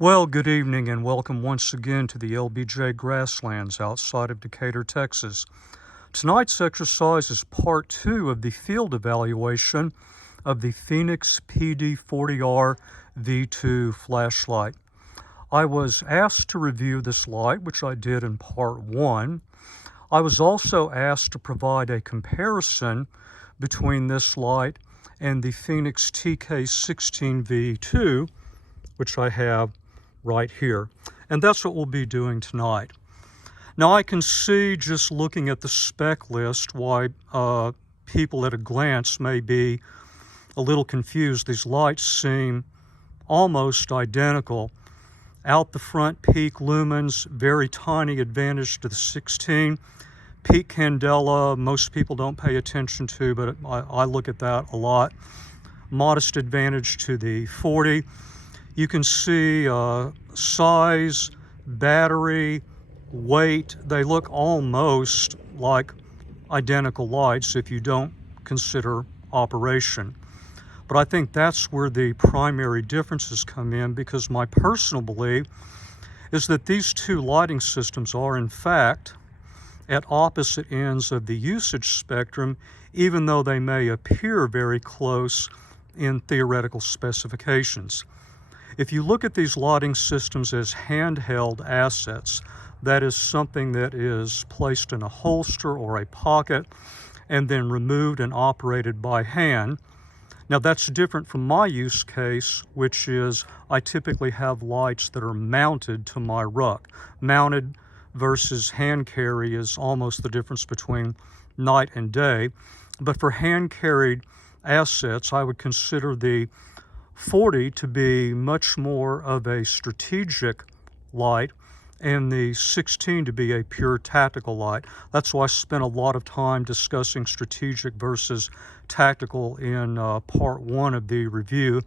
Well, good evening and welcome once again to the LBJ Grasslands outside of Decatur, Texas. Tonight's exercise is part 2 of the field evaluation of the Fenix PD40R V2 flashlight. I was asked to review this light, which I did in part 1. I was also asked to provide a comparison between this light and the Fenix TK16 V2, which I have right here. And that's what we'll be doing tonight. Now I can see just looking at the spec list why people at a glance may be a little confused. These lights seem almost identical. Out the front, peak lumens, very tiny advantage to the 16. Peak candela, most people don't pay attention to, but I look at that a lot. Modest advantage to the 40. You can see size, battery, weight. They look almost like identical lights if you don't consider operation. But I think that's where the primary differences come in, because my personal belief is that these two lighting systems are in fact at opposite ends of the usage spectrum, even though they may appear very close in theoretical specifications. If you look at these lighting systems as handheld assets, that is something that is placed in a holster or a pocket and then removed and operated by hand. Now that's different from my use case, which is I typically have lights that are mounted to my ruck. Mounted versus hand carry is almost the difference between night and day. But for hand carried assets, I would consider the 40 to be much more of a strategic light and the 16 to be a pure tactical light. That's why I spent a lot of time discussing strategic versus tactical in part 1 of the review.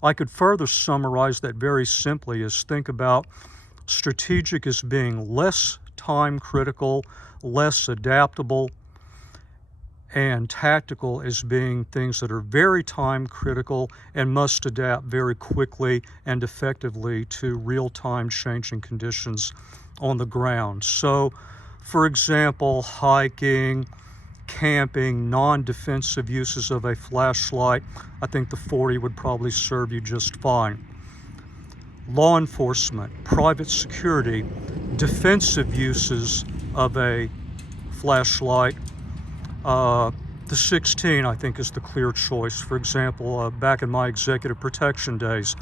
I could further summarize that very simply as think about strategic as being less time critical, less adaptable, and tactical as being things that are very time critical and must adapt very quickly and effectively to real-time changing conditions on the ground. So, for example, hiking, camping, non-defensive uses of a flashlight, I think the 40 would probably serve you just fine. Law enforcement, private security, defensive uses of a flashlight, the 16 I think is the clear choice. For example, back in my executive protection days,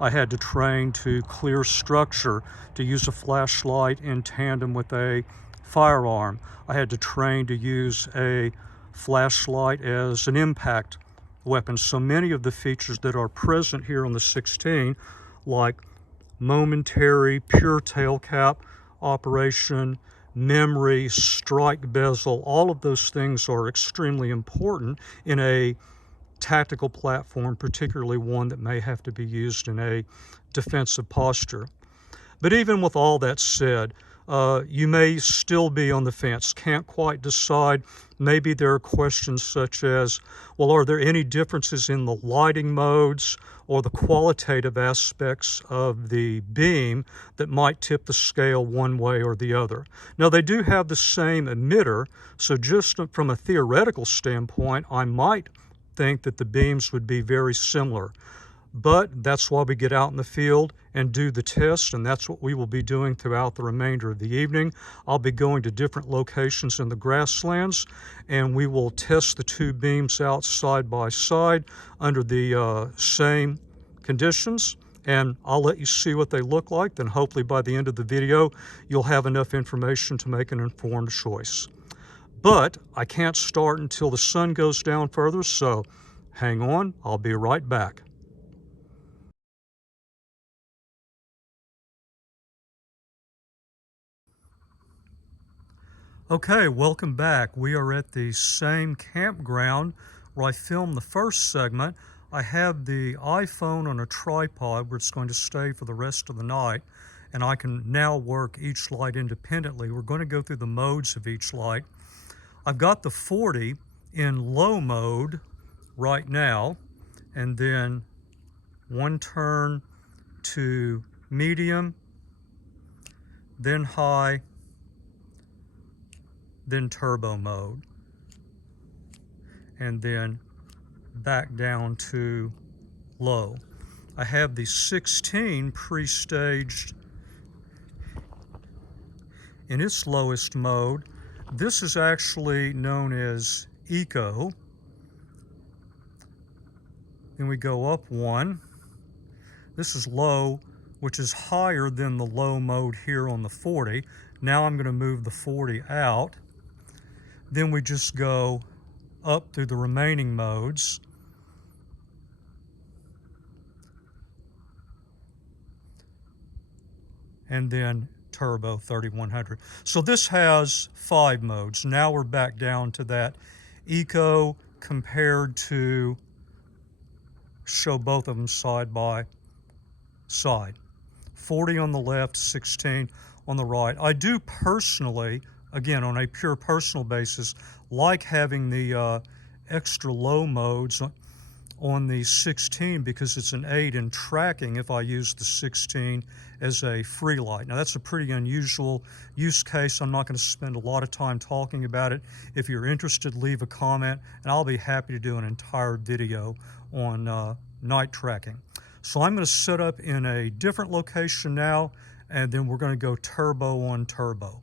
I had to train to clear structure, to use a flashlight in tandem with a firearm. I had to train to use a flashlight as an impact weapon. So many of the features that are present here on the 16, like momentary, pure tail cap operation, memory, strike bezel, all of those things are extremely important in a tactical platform, particularly one that may have to be used in a defensive posture. But even with all that said, you may still be on the fence, can't quite decide. Maybe there are questions such as, well, are there any differences in the lighting modes or the qualitative aspects of the beam that might tip the scale one way or the other? Now, they do have the same emitter, so just from a theoretical standpoint, I might think that the beams would be very similar. But that's why we get out in the field and do the test, and that's what we will be doing throughout the remainder of the evening. I'll be going to different locations in the grasslands, and we will test the two beams out side by side under the same conditions, and I'll let you see what they look like. Then hopefully by the end of the video, you'll have enough information to make an informed choice. But I can't start until the sun goes down further, so hang on, I'll be right back. Okay, welcome back. We are at the same campground where I filmed the first segment. I have the iPhone on a tripod where it's going to stay for the rest of the night, and I can now work each light independently. We're going to go through the modes of each light. I've got the 40 in low mode right now, and then one turn to medium, then high, then turbo mode, and then back down to low. I have the 16 pre-staged in its lowest mode. This is actually known as Eco. Then we go up one. This is low, which is higher than the low mode here on the 40. Now I'm going to move the 40 out. Then we just go up through the remaining modes. And then turbo 3100. So this has 5 modes. Now we're back down to that Eco compared to, show both of them side by side. 40 on the left, 16 on the right. I do personally, again on a pure personal basis, like having the extra low modes on the 16 because it's an aid in tracking if I use the 16 as a free light. Now that's a pretty unusual use case. I'm not going to spend a lot of time talking about it. If you're interested, leave a comment and I'll be happy to do an entire video on night tracking. So I'm going to set up in a different location now, and then we're going to go turbo on turbo.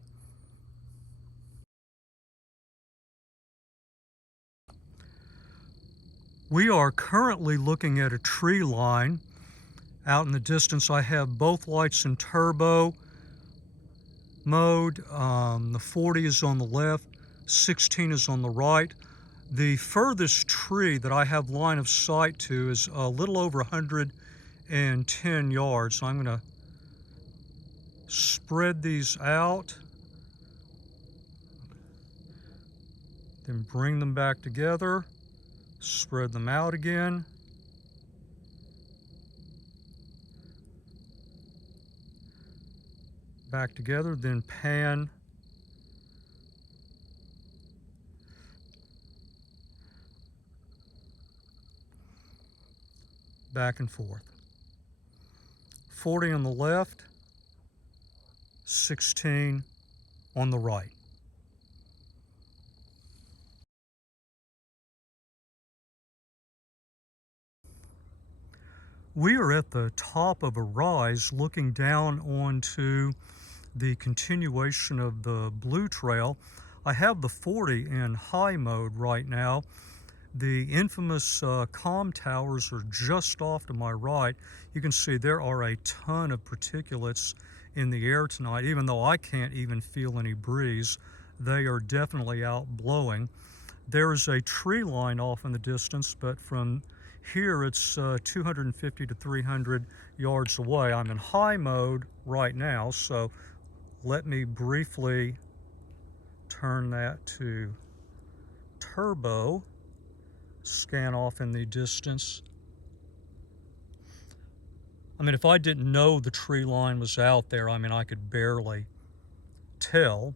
We are currently looking at a tree line out in the distance. I have both lights in turbo mode. The 40 is on the left, 16 is on the right. The furthest tree that I have line of sight to is a little over 110 yards. So I'm going to spread these out, then bring them back together, spread them out again. Back together, then pan back and forth. 40 on the left, 16 on the right. We are at the top of a rise looking down onto the continuation of the Blue Trail. I have the 40 in high mode right now. The infamous comm towers are just off to my right. You can see there are a ton of particulates in the air tonight. Even though I can't even feel any breeze, they are definitely out blowing. There is a tree line off in the distance, but from here it's 250 to 300 yards away. I'm in high mode right now, so let me briefly turn that to turbo, scan off in the distance. I mean, if I didn't know the tree line was out there, I mean, I could barely tell.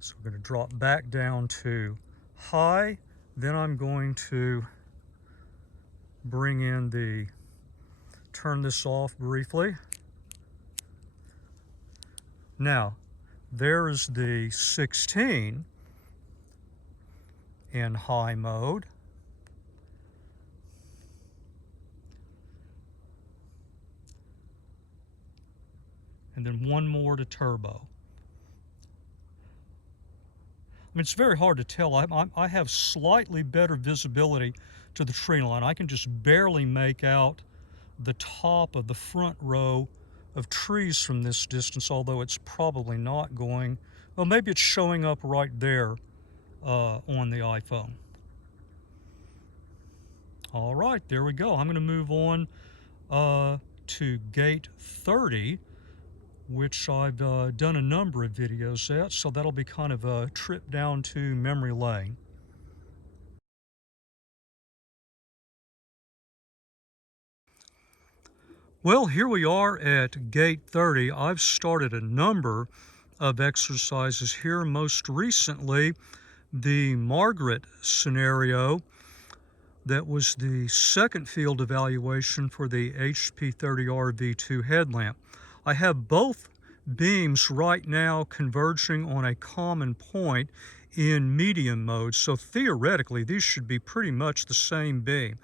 So we're going to drop back down to high. Then I'm going to bring in the, turn this off briefly. Now, there is the 16 in high mode. And then one more to turbo. I mean, it's very hard to tell. I have slightly better visibility to the tree line. I can just barely make out the top of the front row of trees from this distance, although it's probably not going, well, maybe it's showing up right there on the iPhone. All right, there we go. I'm going to move on to gate 30, which I've done a number of videos at, so that'll be kind of a trip down to memory lane. Well, here we are at gate 30. I've started a number of exercises here, most recently the Margaret scenario, That was the second field evaluation for the HP30R V2 headlamp. I have both beams right now converging on a common point in medium mode, so theoretically these should be pretty much the same beam.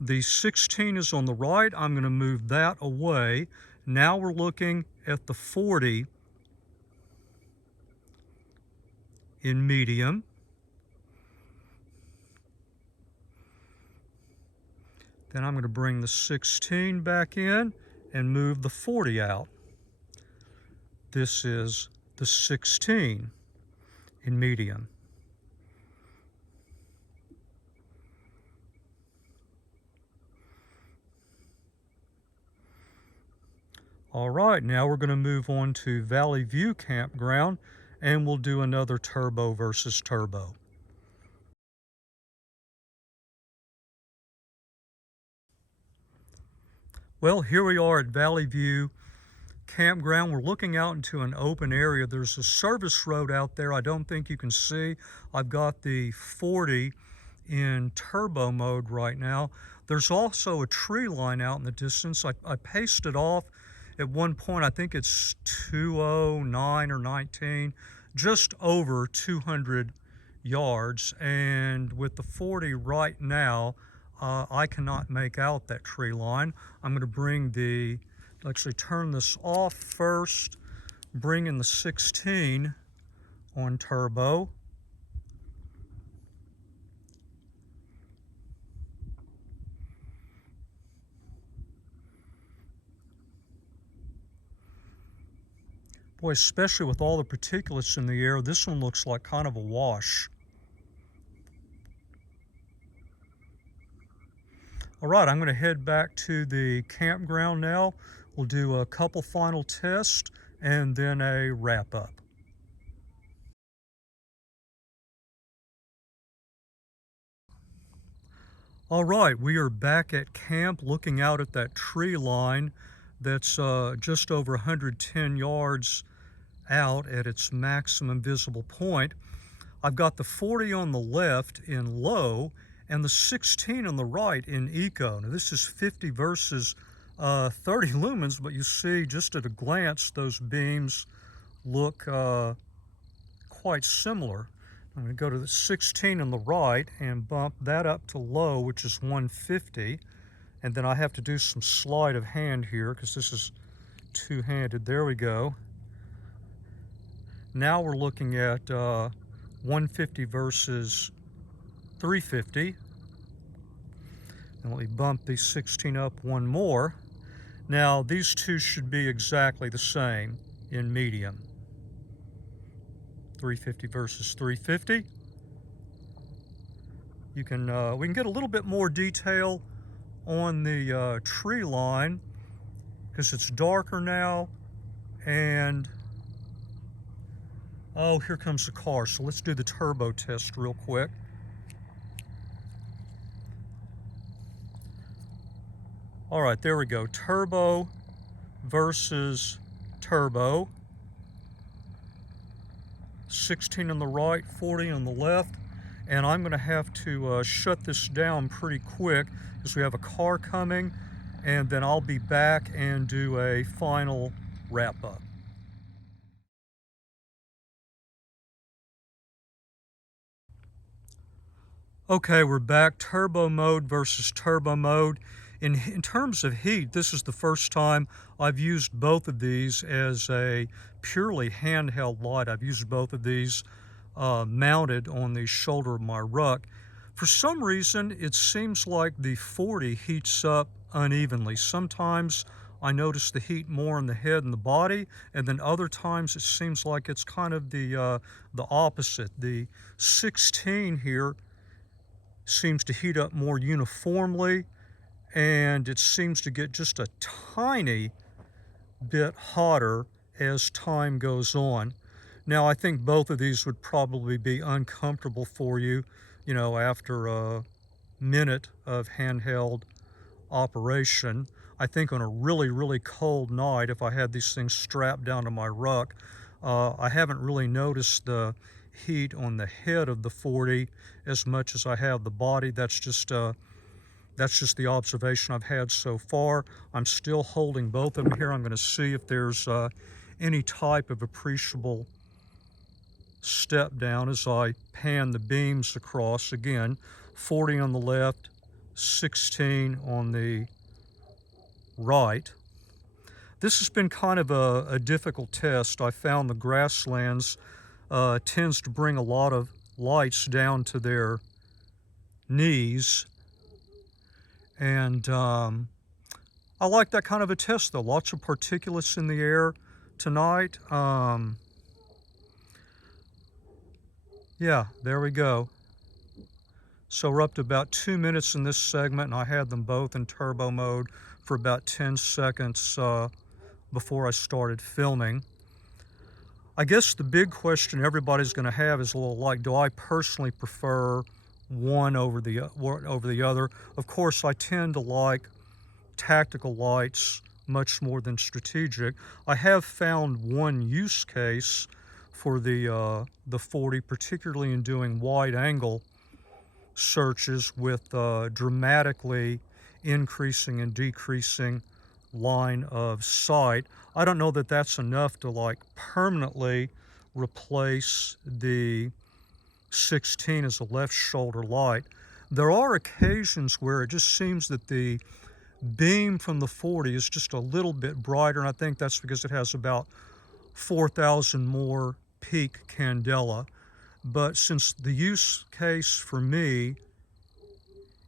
The 16 is on the right. I'm going to move that away. Now we're looking at the 40 in medium. Then I'm going to bring the 16 back in and move the 40 out. This is the 16 in medium. All right, now we're going to move on to Valley View Campground, and we'll do another turbo versus turbo. Well, here we are at Valley View Campground. We're looking out into an open area. There's a service road out there I don't think you can see. I've got the 40 in turbo mode right now. There's also a tree line out in the distance. I paced it off at one point. I think it's 209 or 19, just over 200 yards. And with the 40 right now, I cannot make out that tree line. I'm going to bring actually turn this off first, bring in the 16 on turbo. Boy, especially with all the particulates in the air, this one looks like kind of a wash. All right, I'm going to head back to the campground now. We'll do a couple final tests and then a wrap up. All right, we are back at camp looking out at that tree line that's just over 110 yards out at its maximum visible point. I've got the 40 on the left in low and the 16 on the right in eco. Now this is 50 versus 30 lumens, but you see just at a glance those beams look quite similar. I'm going to go to the 16 on the right and bump that up to low, which is 150. And then I have to do some sleight of hand here because this is two-handed. There we go. Now we're looking at 150 versus 350. And let me bump the 16 up one more. Now these two should be exactly the same in medium. 350 versus 350. We can get a little bit more detail on the tree line because it's darker now, and oh, here comes the car. So let's do the turbo test real quick. All right, there we go. Turbo versus turbo. 16 on the right, 40 on the left. And I'm going to have to shut this down pretty quick because we have a car coming, and then I'll be back and do a final wrap up. Okay, we're back. Turbo mode versus turbo mode. In terms of heat, this is the first time I've used both of these as a purely handheld light. I've used both of these mounted on the shoulder of my ruck. For some reason, it seems like the 40 heats up unevenly. Sometimes I notice the heat more in the head and the body, and then other times it seems like it's kind of the opposite. The 16 here seems to heat up more uniformly, and it seems to get just a tiny bit hotter as time goes on. Now, I think both of these would probably be uncomfortable for you, you know, after a minute of handheld operation. I think on a really, really cold night, if I had these things strapped down to my ruck, I haven't really noticed the heat on the head of the 40 as much as I have the body. That's just That's just the observation I've had so far. I'm still holding both of them here. I'm going to see if there's any type of appreciable step down as I pan the beams across. Again, 40 on the left, 16 on the right. This has been kind of a difficult test. I found the Grasslands tends to bring a lot of lights down to their knees, and I like that kind of a test though. Lots of particulates in the air tonight. Yeah, there we go. So we're up to about 2 minutes in this segment, and I had them both in turbo mode for about 10 seconds before I started filming. I guess the big question everybody's going to have is, well, like, do I personally prefer one over the other? Of course, I tend to like tactical lights much more than strategic. I have found one use case for the 40, particularly in doing wide angle searches with dramatically increasing and decreasing line of sight. I don't know that that's enough to like permanently replace the 16 as a left shoulder light. There are occasions where it just seems that the beam from the 40 is just a little bit brighter, and I think that's because it has about 4,000 more peak candela. But since the use case for me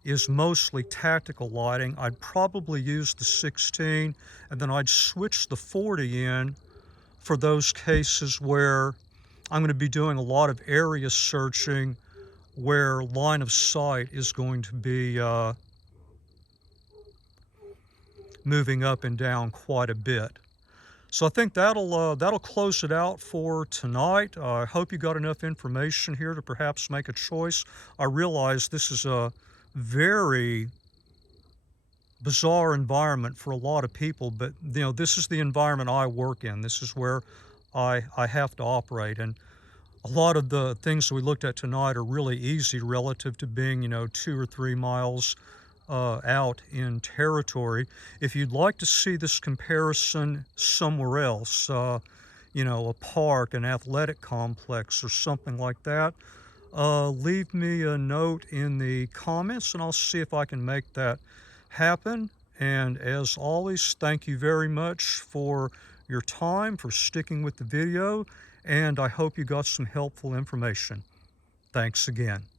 is mostly tactical lighting, I'd probably use the 16, and then I'd switch the 40 in for those cases where I'm going to be doing a lot of area searching where line of sight is going to be moving up and down quite a bit. So I think that'll close it out for tonight. I hope you got enough information here to perhaps make a choice. I realize this is a very bizarre environment for a lot of people, but you know, this is the environment I work in. This is where I have to operate, and a lot of the things that we looked at tonight are really easy relative to being, you know, 2 or 3 miles out in territory. If you'd like to see this comparison somewhere else, you know, a park, an athletic complex, or something like that, leave me a note in the comments and I'll see if I can make that happen. And as always, thank you very much for your time, for sticking with the video, and I hope you got some helpful information. Thanks again.